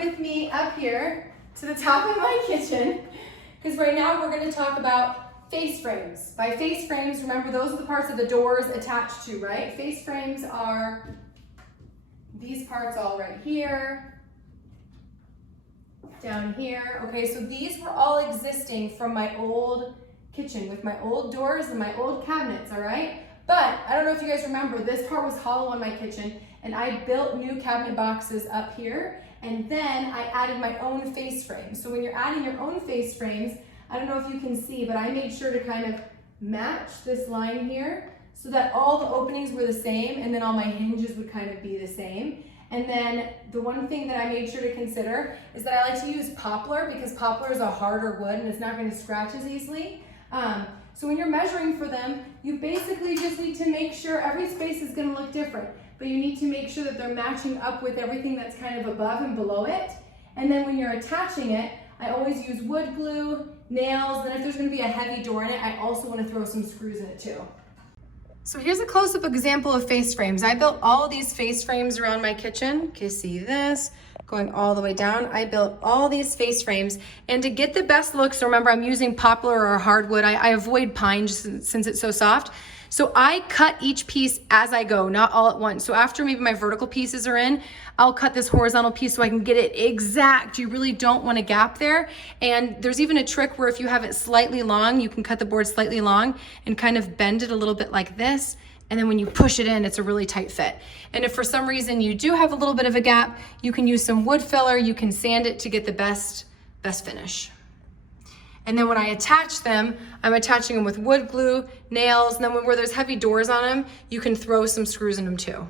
with me up here to the top of my kitchen, because right now we're going to talk about face frames. By face frames, remember those are the parts of the doors attached to, right? Face frames are these parts all right here, down here. Okay, so these were all existing from my old kitchen with my old doors and my old cabinets, all right? But I don't know if you guys remember, this part was hollow on my kitchen, and I built new cabinet boxes up here, and then I added my own face frames. So when you're adding your own face frames, I don't know if you can see, but I made sure to kind of match this line here so that all the openings were the same, and then all my hinges would kind of be the same. And then the one thing that I made sure to consider is that I like to use poplar, because poplar is a harder wood and it's not going to scratch as easily. So when you're measuring for them, you basically just need to make sure every space is going to look different, but you need to make sure that they're matching up with everything that's kind of above and below it. And then when you're attaching it, I always use wood glue, nails, and if there's going to be a heavy door in it, I also want to throw some screws in it too. So here's a close-up example of face frames. I built all of these face frames around my kitchen. Okay, see this? Going all the way down. I built all these face frames, and to get the best look, so remember I'm using poplar or hardwood. I avoid pine just since it's so soft. So I cut each piece as I go, not all at once. So after maybe my vertical pieces are in, I'll cut this horizontal piece so I can get it exact. You really don't want a gap there. And there's even a trick where if you have it slightly long, you can cut the board slightly long and kind of bend it a little bit like this. And then when you push it in, it's a really tight fit. And if for some reason you do have a little bit of a gap, you can use some wood filler, you can sand it to get the best finish. And then when I attach them, I'm attaching them with wood glue, nails, and then where there's heavy doors on them, you can throw some screws in them too.